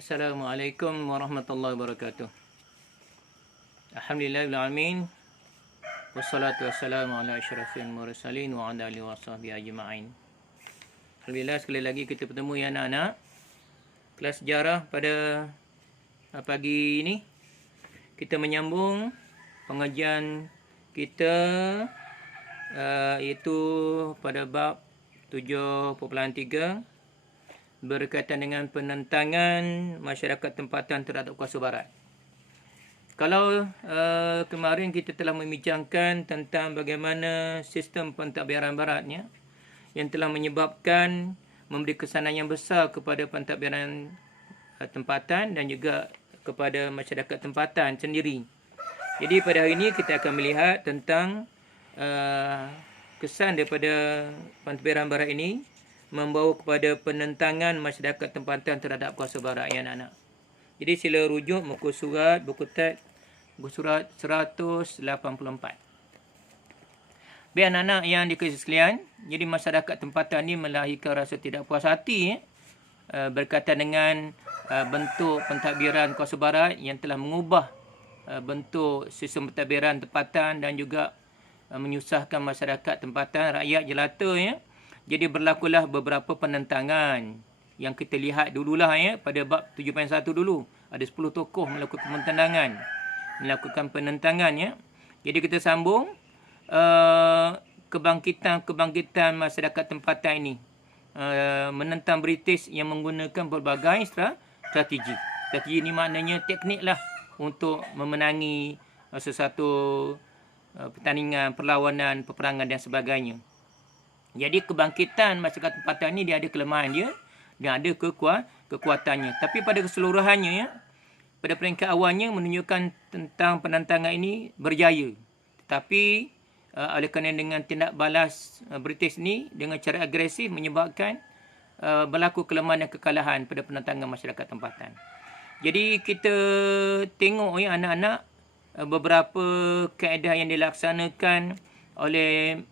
Assalamualaikum warahmatullahi wabarakatuh. Alhamdulillahirrahmanirrahim. Wassalatu wassalamu ala asyrafil mursalin wa ala alihi wasahbihi ajma'in. Alhamdulillah, sekali lagi kita bertemu ya anak-anak. Kelas sejarah pada pagi ini kita menyambung pengajian kita iaitu pada bab 7.3 berkaitan dengan penentangan masyarakat tempatan terhadap kuasa barat. Kalau kemarin kita telah membincangkan tentang bagaimana sistem pentadbiran baratnya yang telah menyebabkan memberi kesanan yang besar kepada pentadbiran tempatan dan juga kepada masyarakat tempatan sendiri. Jadi pada hari ini kita akan melihat tentang kesan daripada pentadbiran barat ini membawa kepada penentangan masyarakat tempatan terhadap kuasa barat ya anak-anak. Jadi sila rujuk muka surat buku teks buku surat 184. Baik anak-anak yang dikasihi sekalian, jadi masyarakat tempatan ni melahirkan rasa tidak puas hati berkaitan dengan bentuk pentadbiran kuasa barat yang telah mengubah bentuk sistem pentadbiran tempatan dan juga menyusahkan masyarakat tempatan, rakyat jelata ya. Jadi berlakulah beberapa penentangan yang kita lihat dululah ya pada bab 7.1 dulu. Ada 10 tokoh melakukan penentangan ya. Jadi kita sambung kebangkitan masyarakat tempatan ini menentang British yang menggunakan berbagai strategi. Strategi ini maknanya teknik lah untuk memenangi sesuatu pertandingan, perlawanan, peperangan dan sebagainya. Jadi kebangkitan masyarakat tempatan ni dia ada kelemahan dia dan ada kekuatannya. Tapi pada keseluruhannya ya, pada peringkat awalnya menunjukkan tentang penentangan ini berjaya. Tetapi oleh kerana dengan tindak balas British ni dengan cara agresif menyebabkan berlaku kelemahan dan kekalahan pada penentangan masyarakat tempatan. Jadi kita tengok ya anak-anak beberapa kaedah yang dilaksanakan oleh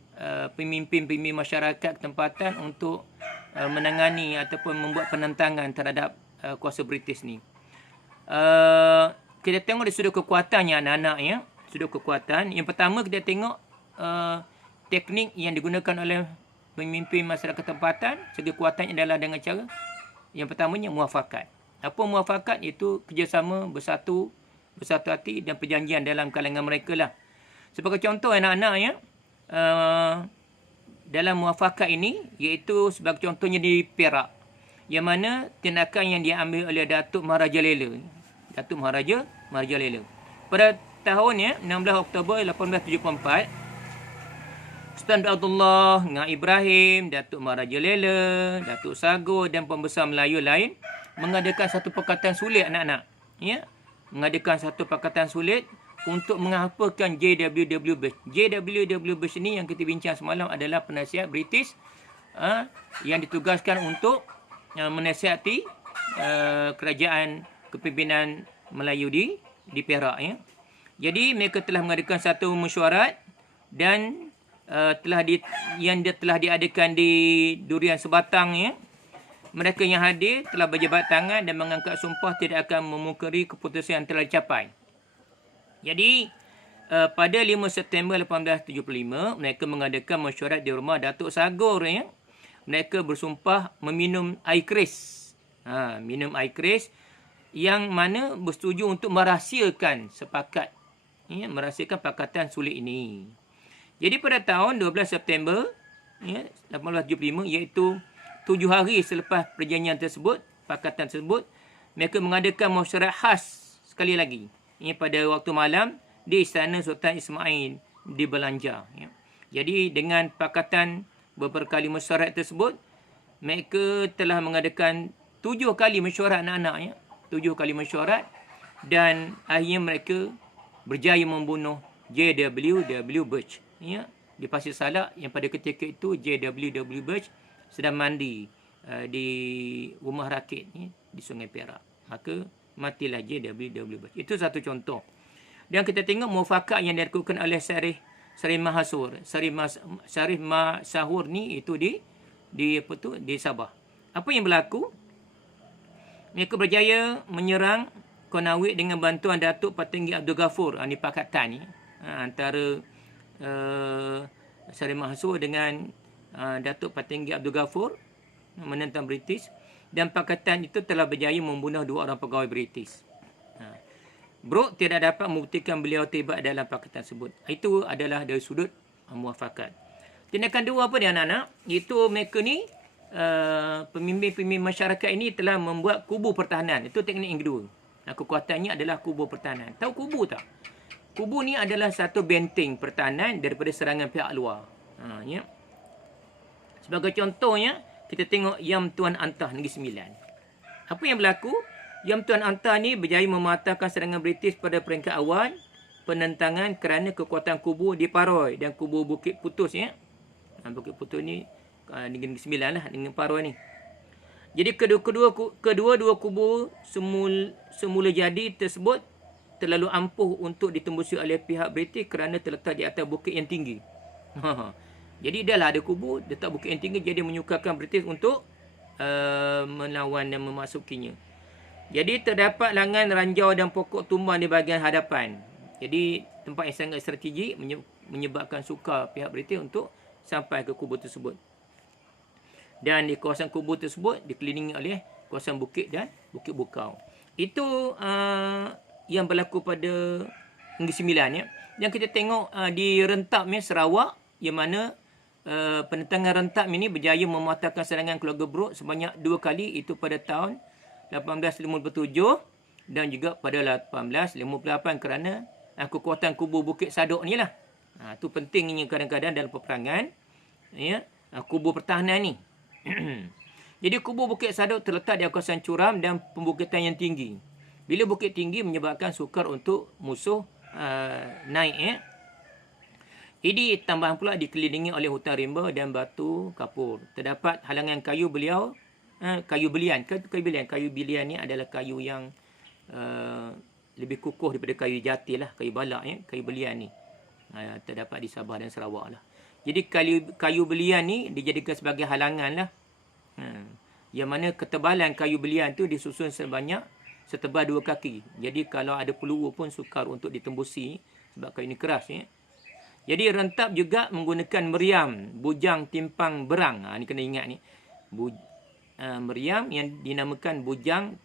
pemimpin-pemimpin masyarakat tempatan untuk menangani ataupun membuat penentangan terhadap kuasa British ni. Kita tengok dari sudut kekuatannya anak-anak ya. Sudut kekuatan. Yang pertama kita tengok teknik yang digunakan oleh pemimpin masyarakat tempatan. Segi kekuatannya adalah dengan cara yang pertamanya muafakat. Apa muafakat? Itu kerjasama, bersatu hati dan perjanjian dalam kalangan mereka lah. Sebagai contoh anak-anak ya, dalam muafakat ini iaitu sebagai contohnya di Perak yang mana tindakan yang diambil oleh Datuk Maharaja Lela. Datuk Maharaja Lela pada tahun ya 16 Oktober 1874, Sultan Abdullah, Ngah Ibrahim, Datuk Maharaja Lela, Datuk Sagor dan pembesar Melayu lain mengadakan satu perkataan sulit anak-anak ya, mengadakan satu perkataan sulit untuk mengapakan J.W.W. Bush. J.W.W. Bush ni yang kita bincang semalam adalah penasihat British yang ditugaskan untuk menasihati kerajaan kepimpinan Melayu di Perak ya. Jadi mereka telah mengadakan satu mesyuarat dan telah diadakan di Durian Sebatang ya. Mereka yang hadir telah berjabat tangan dan mengangkat sumpah tidak akan memungkiri keputusan yang telah dicapai. Jadi pada 5 September 1875 mereka mengadakan mesyuarat di rumah Datuk Sagor ya. Mereka bersumpah meminum air keris. Minum air keris yang mana bersetuju untuk merahsiakan sepakat ya, merahsiakan pakatan sulit ini. Jadi pada tahun 12 September ya 1875 iaitu 7 hari selepas perjanjian tersebut, pakatan tersebut, mereka mengadakan mesyuarat khas sekali lagi. Ini pada waktu malam di Istana Sultan Ismail di Belanja. Ya. Jadi dengan pakatan beberapa kali mesyuarat tersebut, mereka telah mengadakan 7 kali mesyuarat anak-anak. Ya. 7 kali mesyuarat dan akhirnya mereka berjaya membunuh J.W.W. Bush. Ya. Di Pasir Salak yang pada ketika itu J.W.W. Bush sedang mandi di rumah rakit ya, di Sungai Perak. Maka matilah J.W.W. Bush. Itu satu contoh. Dan kita tengok muafakat yang dilakukan oleh Syarif Mahsur. Syarif Mahsur ni itu di Sabah. Apa yang berlaku? Mereka berjaya menyerang Konawit dengan bantuan Datuk Patinggi Abdul Ghafur. Ini pakatan ni. Antara Salim Mahsur dengan Datuk Patinggi Abdul Ghafur menentang British. Dan pakatan itu telah berjaya membunuh 2 orang pegawai British. Brooke tidak dapat membuktikan beliau terlibat dalam pakatan tersebut. Itu adalah dari sudut muafakat. Tindakan 2 apa dia anak-anak? Itu mereka ni pemimpin-pemimpin masyarakat ini telah membuat kubu pertahanan. Itu teknik yang kedua. Kekuatannya adalah kubu pertahanan. Tahu kubu tak? Kubu ni adalah satu benteng pertahanan daripada serangan pihak luar. Ya. Sebagai contohnya, kita tengok Yam Tuan Antah Negeri Sembilan. Apa yang berlaku? Yam Tuan Antah ni berjaya mematahkan serangan British pada peringkat awal penentangan kerana kekuatan kubu di Paroi dan kubu Bukit Putus. Ya. Bukit Putus ni Negeri Sembilan lah dengan Paroi ni. Jadi kedua-dua kubu semula jadi tersebut terlalu ampuh untuk ditembusi oleh pihak British kerana terletak di atas bukit yang tinggi. Jadi dah lah ada kubu letak bukit yang tinggi, jadi menyukarkan British untuk melawan dan memasukinya. Jadi terdapat langan ranjau dan pokok tumbang di bahagian hadapan. Jadi tempat yang sangat strategik menyebabkan sukar pihak British untuk sampai ke kubu tersebut. Dan di kawasan kubu tersebut dikelilingi oleh kawasan bukit dan Bukit Bukau. Itu yang berlaku pada Negeri Sembilan. Ya. Dan kita tengok di Rentap ni, Sarawak, yang mana penentangan Rentap ini berjaya mematahkan serangan keluarga Brooke sebanyak 2 kali. Itu pada tahun 1857 dan juga pada 1858 kerana kekuatan kubu Bukit Sadok ni lah. Itu pentingnya kadang-kadang dalam peperangan. Ya, kubu pertahanan ni. Jadi kubu Bukit Sadok terletak di kawasan curam dan pembukitan yang tinggi. Bila bukit tinggi menyebabkan sukar untuk musuh naik. Ya. Jadi tambahan pula dikelilingi oleh hutan rimba dan batu kapur. Terdapat halangan kayu belian. Kayu bilian ni adalah kayu yang lebih kukuh daripada kayu jati lah, kayu balak. Ya. Kayu belian ni terdapat di Sabah dan Sarawak lah. Jadi kayu belian ni dijadikan sebagai halangan lah. Yang mana ketebalan kayu belian tu disusun setebal 2 kaki. Jadi kalau ada peluru pun sukar untuk ditembusi sebab kayu ni keras. Ya. Jadi Rentap juga menggunakan meriam, bujang timpang berang. Ni kena ingat ni. Meriam yang dinamakan bujang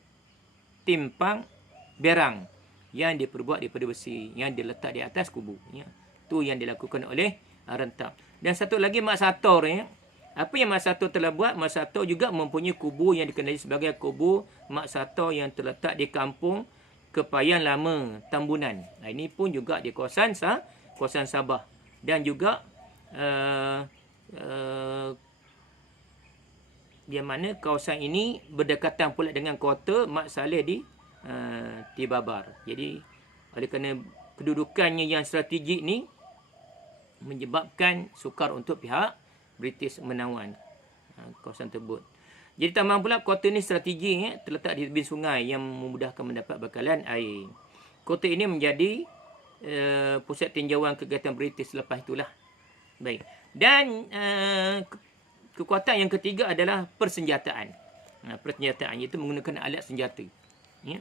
timpang berang yang diperbuat daripada besi, yang diletak di atas kubu. Ya. Tu yang dilakukan oleh Rentap. Dan satu lagi Mak Sator. Ya. Apa yang Mak Sator telah buat? Mak Sator juga mempunyai kubu yang dikenali sebagai kubu Mak Sator yang terletak di kampung Kepayan Lama, Tambunan. Ini pun juga di kawasan Sabah. Dan juga di mana kawasan ini berdekatan pula dengan kota Mak Saleh di Tibabar. Jadi oleh kerana kedudukannya yang strategik ni menyebabkan sukar untuk pihak British menawan kawasan tersebut. Jadi tambahan pula kota ini strategik, terletak di tepi sungai yang memudahkan mendapat bekalan air. Kota ini menjadi pusat tinjauan kegiatan British selepas itulah. Baik. Dan kekuatan yang ketiga adalah persenjataan. Persenjataan iaitu menggunakan alat senjata. Ya.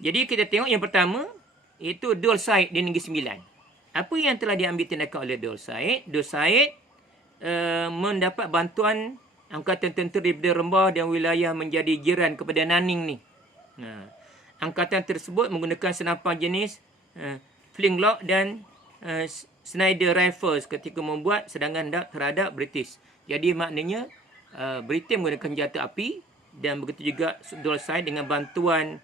Jadi kita tengok yang pertama iaitu Dol Said di Negeri Sembilan. Apa yang telah diambil tindakan oleh Dol Said? Dol Said mendapat bantuan angkatan tentera daripada Rembah dan wilayah menjadi jiran kepada Naning ni. Angkatan tersebut menggunakan senapan jenis flintlock dan Snider Rifles ketika membuat serangan terhadap British. Jadi maknanya British menggunakan senjata api dan begitu juga Dol Said dengan bantuan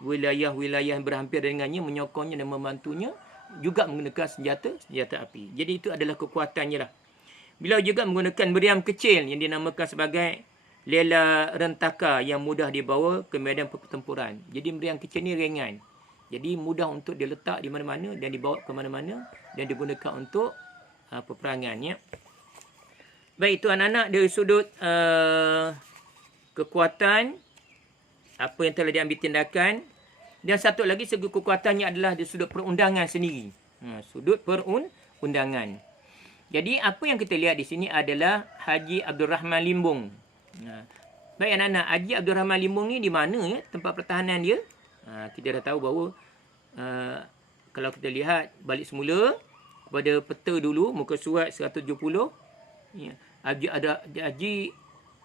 wilayah-wilayah yang berhampir dengannya menyokongnya dan membantunya juga menggunakan senjata api. Jadi itu adalah kekuatannya lah. Beliau juga menggunakan meriam kecil yang dinamakan sebagai Lela Rentaka yang mudah dibawa ke medan pertempuran. Jadi meriam kecil ni ringan. Jadi mudah untuk diletak di mana-mana dan dibawa ke mana-mana dan digunakan untuk peperangan. Ya. Baik, itu anak-anak dari sudut kekuatan, apa yang telah diambil tindakan. Dan satu lagi segi kekuatannya adalah di sudut perundangan sendiri. Sudut perundangan. Jadi apa yang kita lihat di sini adalah Haji Abdul Rahman Limbung. Baik anak-anak, Haji Abdul Rahman Limbung ni di mana ya tempat pertahanan dia? Kita dah tahu bahawa kalau kita lihat balik semula kepada peta dulu, muka surat 170, ya, Haji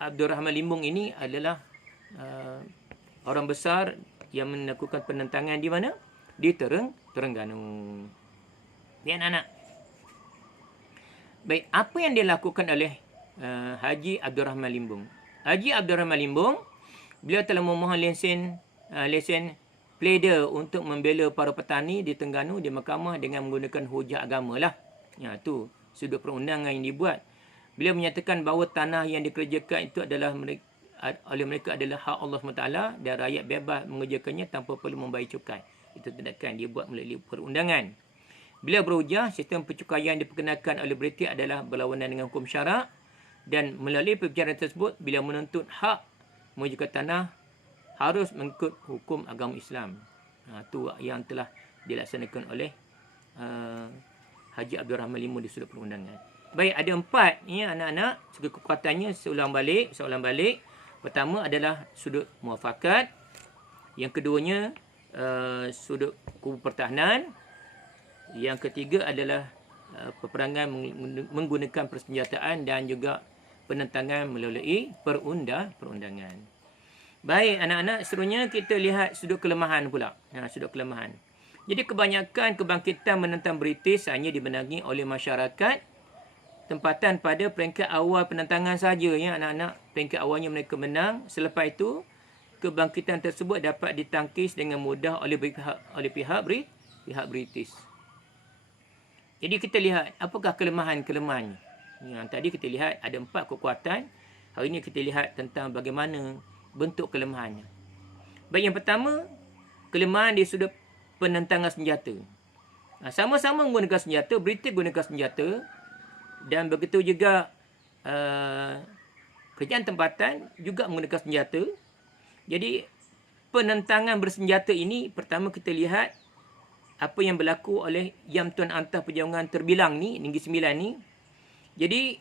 Abdul Rahman Limbung ini adalah orang besar yang melakukan penentangan di mana? Di Terengganu. Ya anak-anak. Baik, apa yang dilakukan oleh Haji Abdul Rahman Limbung? Haji Abdul Rahman Limbung, beliau telah memohon lesen pledor untuk membela para petani di Terengganu di mahkamah dengan menggunakan hujah agama lah. Ya, tu sudut perundangan yang dibuat. Beliau menyatakan bahawa tanah yang dikerjakan itu adalah oleh mereka adalah hak Allah SWT dan rakyat bebas mengerjakannya tanpa perlu membayar cukai. Itu tindakan dia buat melalui perundangan. Beliau berujar sistem percukaian diperkenalkan oleh British adalah berlawanan dengan hukum syarak dan melalui perbicaraan tersebut beliau menuntut hak mengerjakan tanah harus mengikut hukum agama Islam. Itu yang telah dilaksanakan oleh Haji Abdul Rahman Limbung di sudut perundangan. Baik, ada 4 ya anak-anak segi kekuatannya seolah balik. Pertama adalah sudut muafakat. Yang keduanya sudut kubu pertahanan. Yang ketiga adalah peperangan menggunakan persenjataan dan juga penentangan melalui perundangan. Baik anak-anak, seterusnya kita lihat sudut kelemahan pula. Sudut kelemahan. Jadi kebanyakan kebangkitan menentang British hanya dimenangi oleh masyarakat tempatan pada peringkat awal penentangan saja ya anak-anak. Peringkat awalnya mereka menang. Selepas itu kebangkitan tersebut dapat ditangkis dengan mudah oleh pihak British. Jadi kita lihat apakah kelemahan-kelemahannya. Yang tadi kita lihat ada 4 kekuatan. Hari ini kita lihat tentang bagaimana bentuk kelemahannya. Baik, yang pertama, kelemahan di sudut penentangan senjata. Sama-sama menggunakan senjata, British gunakan senjata dan begitu juga kerajaan tempatan juga menggunakan senjata. Jadi penentangan bersenjata ini pertama kita lihat apa yang berlaku oleh Yam Tuan Antah Perjuangan Terbilang ni, Negeri Sembilan ni. Jadi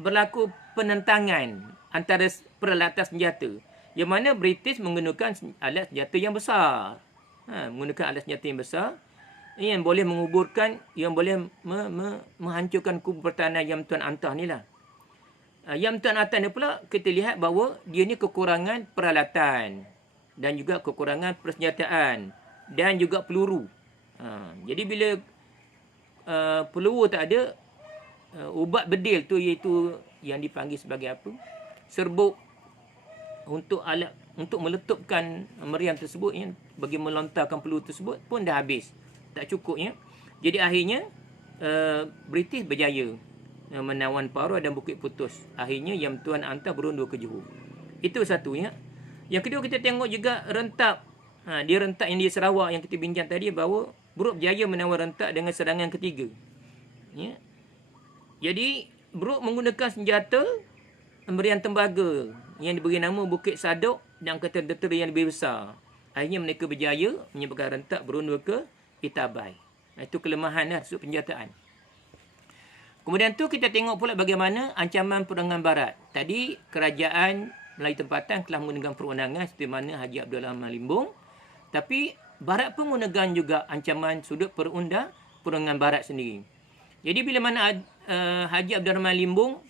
berlaku penentangan antara peralatan senjata. Yang mana British menggunakan alat senjata yang besar. Menggunakan alat senjata yang besar yang boleh menguburkan, yang boleh menghancurkan kubu pertahanan Yam Tuan Antah ni lah. Yam Tuan Antah ni pula kita lihat bahawa dia ni kekurangan peralatan dan juga kekurangan persenjataan dan juga peluru. Jadi bila peluru tak ada, ubat bedil tu iaitu yang dipanggil sebagai apa? Serbuk untuk meletupkan meriam tersebut ya, bagi melontarkan peluru tersebut pun dah habis. Tak cukup ya. Jadi akhirnya British berjaya menawan Parau dan Bukit Putus. Akhirnya Yam Tuan Antah berundur ke Johor. Itu satu ya. Yang kedua kita tengok juga rentak. Dia rentak yang di Sarawak yang kita bincang tadi bahawa Brooke berjaya menawan rentak dengan serangan ketiga. Ya. Jadi Brooke menggunakan senjata meriam tembaga yang diberi nama Bukit Sadok dan angkatan-tentera yang lebih besar. Akhirnya mereka berjaya menyebabkan rentak berundur ke Itabai. Itu kelemahan lah sudut penjataan. Kemudian tu kita tengok pula bagaimana ancaman perangan barat. Tadi kerajaan Melayu tempatan telah menggunakan perundangan seperti mana Haji Abdul Rahman Limbung. Tapi barat pun menggunakan juga ancaman sudut perundangan barat sendiri. Jadi bila mana Haji Abdul Rahman Limbung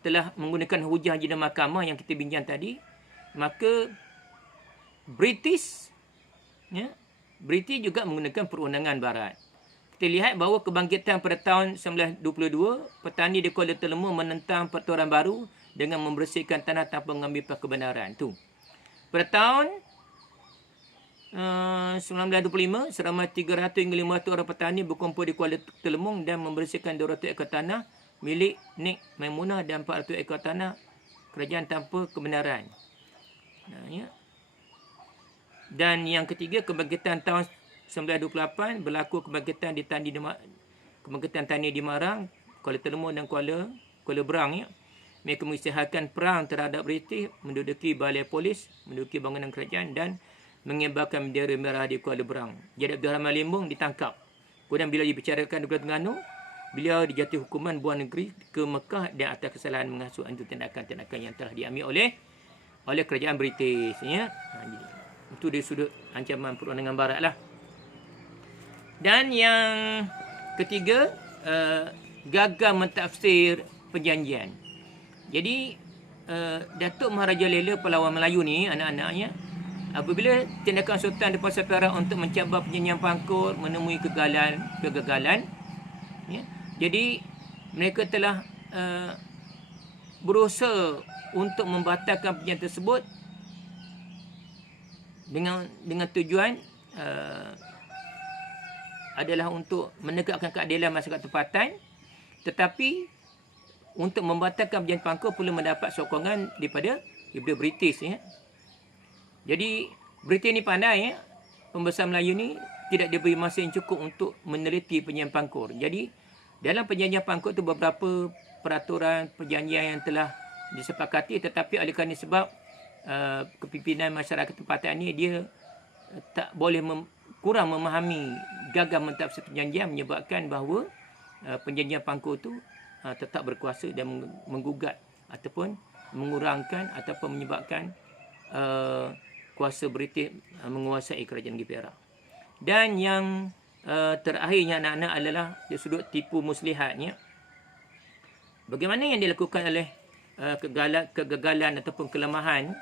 telah menggunakan hujah jina mahkamah yang kita bincang tadi, maka British juga menggunakan perundangan barat. Kita lihat bahawa kebangkitan pada tahun 1922, petani di Kuala Telemur menentang pertuaran baru dengan membersihkan tanah tanpa mengambil kebenaran. Tu. Pada tahun 1925, seramai 300 hingga 500 orang petani berkumpul di Kuala Telemur dan membersihkan 200 ekor tanah milik Nik Maimunah dan 400 ekor tanah kerajaan tanpa kebenaran. Ya. Dan yang ketiga, kebangkitan tahun 1928 berlaku kebangkitan tani di Marang, Kuala Telemur dan Kuala Berang ya. Mereka mengisytiharkan perang terhadap British, menduduki balai polis, menduduki bangunan kerajaan dan mengibarkan bendera merah di Kuala Berang. Jadi Abdul Rahman Limbung ditangkap. Kemudian bila dibicarakan di Pulau Terengganu, beliau dijatuhi hukuman buang negeri ke Mekah dan atas kesalahan mengasuh tindakan-tindakan yang telah diambil oleh oleh kerajaan British, ya. Itu dari sudut ancaman perundingan barat lah. Dan yang ketiga, gagal mentafsir perjanjian. Jadi Datuk Maharaja Lela Pahlawan Melayu ni, anak-anaknya, apabila tindakan Sultan di Pasar Perak untuk mencabar perjanjian Pangkor menemui kegagalan, ya, jadi mereka telah berusaha untuk membatalkan perjanjian tersebut dengan tujuan adalah untuk menegakkan keadilan masyarakat tempatan, tetapi untuk membatalkan perjanjian Pangkor perlu mendapat sokongan daripada British, ya. Jadi British ni pandai, ya. Pembesar Melayu ni tidak diberi masa yang cukup untuk meneliti perjanjian Pangkor. Jadi dalam perjanjian Pangkor tu beberapa peraturan perjanjian yang telah disepakati, tetapi oleh kerana sebab kepimpinan masyarakat tempatan ni dia tak boleh kurang memahami, gagal mentafsir perjanjian, menyebabkan bahawa perjanjian Pangkor tu tetap berkuasa dan menggugat ataupun mengurangkan ataupun menyebabkan kuasa British menguasai kerajaan Negeri Perak. Dan yang terakhirnya anak-anak adalah dari sudut tipu muslihatnya. Bagaimana yang dilakukan oleh kegagalan ataupun kelemahan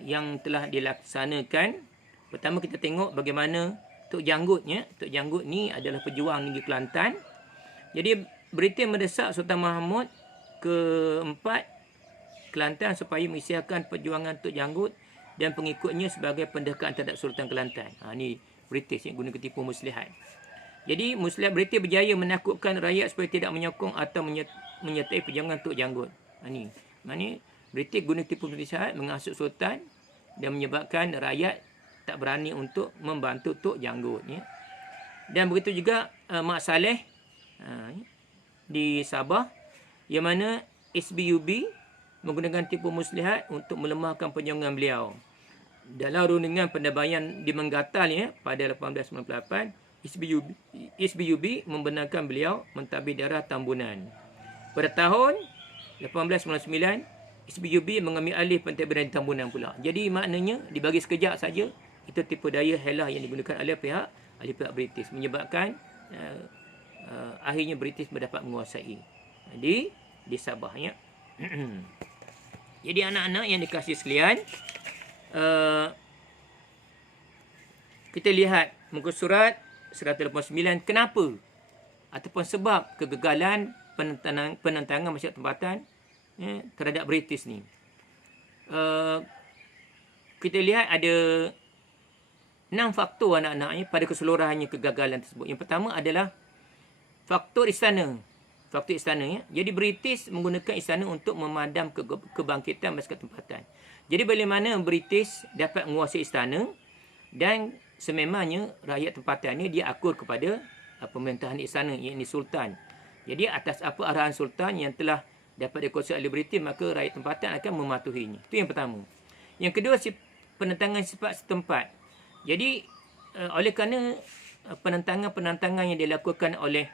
yang telah dilaksanakan. Pertama kita tengok bagaimana Tok Janggutnya. Tok Janggut ni adalah pejuang negeri Kelantan. Jadi British mendesak Sultan Mahmud keempat Kelantan supaya mengisytiharkan perjuangan Tok Janggut dan pengikutnya sebagai pendekaan terhadap Sultan Kelantan. Ni British yang guna ketipu muslihat. Jadi muslihat British berjaya menakutkan rakyat supaya tidak menyokong atau menyertai perjuangan Tok Janggut. Ni maknanya British guna ketipu muslihat menghasut Sultan dan menyebabkan rakyat tak berani untuk membantu Tok Janggut, ya. Dan begitu juga Mak Saleh di Sabah, yang mana SBUB menggunakan tipu muslihat untuk melemahkan perjuangan beliau. Dalam rundingan pendamaian di Menggatal, ya, pada 1898, SBUB membenarkan beliau mentadbir darah Tambunan. Pada tahun 1899, SBUB mengambil alih pentadbiran di Tambunan pula. Jadi maknanya dibagi sekejap saja, itu tipu daya helah yang digunakan oleh pihak British, menyebabkan akhirnya British mendapat menguasai di Sabah, ya. Jadi anak-anak yang dikasihi sekalian, kita lihat muka surat 189, kenapa ataupun sebab kegagalan penentangan masyarakat tempatan, ya, terhadap British ni. Kita lihat ada 6 faktor anak-anaknya pada keseluruhannya kegagalan tersebut. Yang pertama adalah faktor istana. Faktor istana, ya. Jadi British menggunakan istana untuk memadam kebangkitan masyarakat tempatan. Jadi bagaimana British dapat menguasai istana, dan sememangnya rakyat tempatan ni dia akur kepada pemerintahan istana, iaitu Sultan. Jadi atas apa arahan Sultan yang telah dapat dikuasai oleh British, maka rakyat tempatan akan mematuhinya. Itu yang pertama. Yang kedua, penentangan sifat setempat. Jadi oleh kerana penentangan yang dilakukan oleh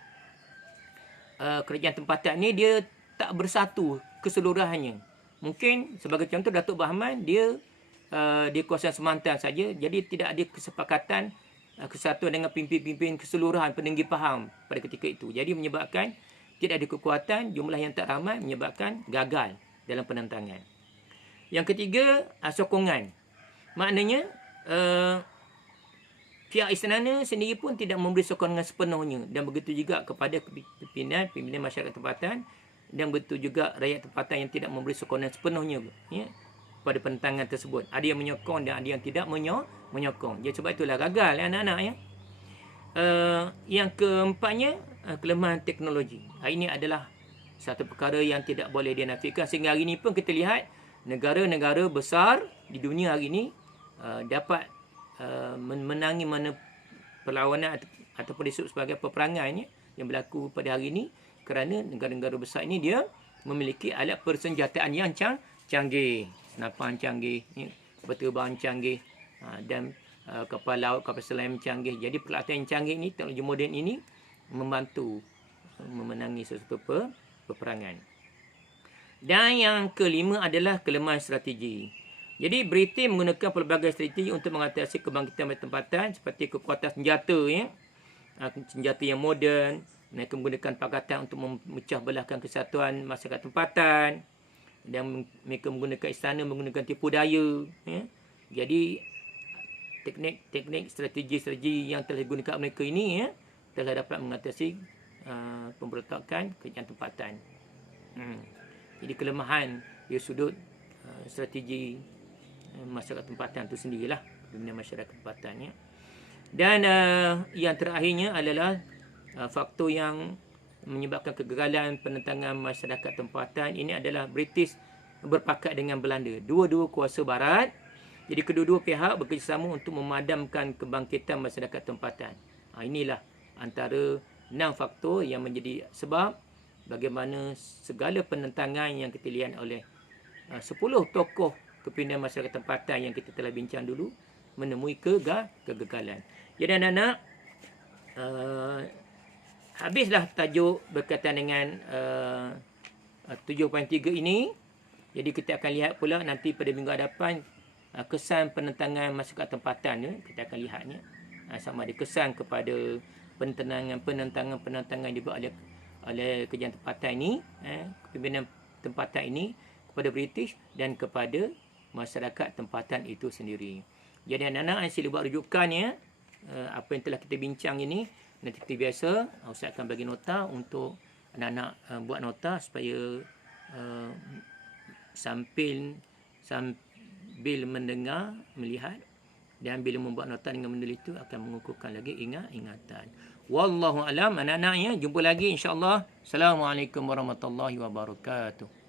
kerajaan tempatan ni dia tak bersatu keseluruhannya. Mungkin sebagai contoh Datuk Bahman dia di kawasan Semantan saja, jadi tidak ada kesepakatan kesatuan dengan pimpin-pimpin keseluruhan peninggi faham pada ketika itu. Jadi menyebabkan tidak ada kekuatan, jumlah yang tak ramai, menyebabkan gagal dalam penentangan. Yang ketiga, sokongan. Maknanya pihak istana sendiri pun tidak memberi sokongan sepenuhnya, dan begitu juga kepada pimpinan masyarakat tempatan, dan begitu juga rakyat tempatan yang tidak memberi sokongan sepenuhnya, ya, pada penentangan tersebut. Ada yang menyokong dan ada yang tidak menyokong. Jadi sebab itulah gagal, ya, anak-anak, ya. Yang keempatnya, kelemahan teknologi. Ini adalah satu perkara yang tidak boleh dinafikan. Sehingga hari ini pun kita lihat negara-negara besar di dunia hari ini dapat menangi mana perlawanan ataupun disebut sebagai peperangan, ya, yang berlaku pada hari ini, kerana negara-negara besar ini dia memiliki alat persenjataan yang canggih, senapan canggih, ya, berterbang canggih, dan kapal laut, kapal selam canggih. Jadi peralatan yang canggih ini, teknologi moden ini membantu memenangi sesuatu peperangan. Dan yang kelima adalah kelemahan strategi. Jadi Britain menggunakan pelbagai strategi untuk mengatasi kebangkitan tempatan seperti kekuatan senjata, ya. Senjata yang moden. Mereka menggunakan pakatan untuk memecah belahkan kesatuan masyarakat tempatan. Dan mereka menggunakan istana, menggunakan tipu daya, ya. Jadi teknik strategi yang telah digunakan mereka ini, ya, telah dapat mengatasi pemberontakan kerajaan tempatan. Jadi kelemahan dari sudut strategi masyarakat tempatan itu sendirilah, pembinaan masyarakat tempatan, ya. Dan yang terakhirnya adalah faktor yang menyebabkan kegagalan penentangan masyarakat tempatan ini adalah British berpakat dengan Belanda. Dua-dua kuasa barat. Jadi kedua-dua pihak bekerjasama untuk memadamkan kebangkitan masyarakat tempatan. Inilah antara 6 faktor yang menjadi sebab bagaimana segala penentangan yang kita lihat oleh 10 tokoh kepimpinan masyarakat tempatan yang kita telah bincang dulu menemui kegagalan. Jadi anak-anak, habislah tajuk berkaitan dengan 7.3 ini. Jadi kita akan lihat pula nanti pada minggu hadapan kesan penentangan masyarakat tempatan, ya. Kita akan lihatnya sama ada kesan kepada penentangan yang dibuat oleh kerajaan tempatan ini, kepimpinan tempatan ini kepada British dan kepada masyarakat tempatan itu sendiri. Jadi anak-anak sila buat rujukannya, apa yang telah kita bincang ini. Nanti seperti biasa, Ustaz akan bagi nota untuk anak-anak buat nota supaya sambil mendengar, melihat, dan bila membuat nota dengan benda itu akan mengukuhkan lagi ingatan. Wallahu alam anak-anaknya. Jumpa lagi insya-Allah. Assalamualaikum warahmatullahi wabarakatuh.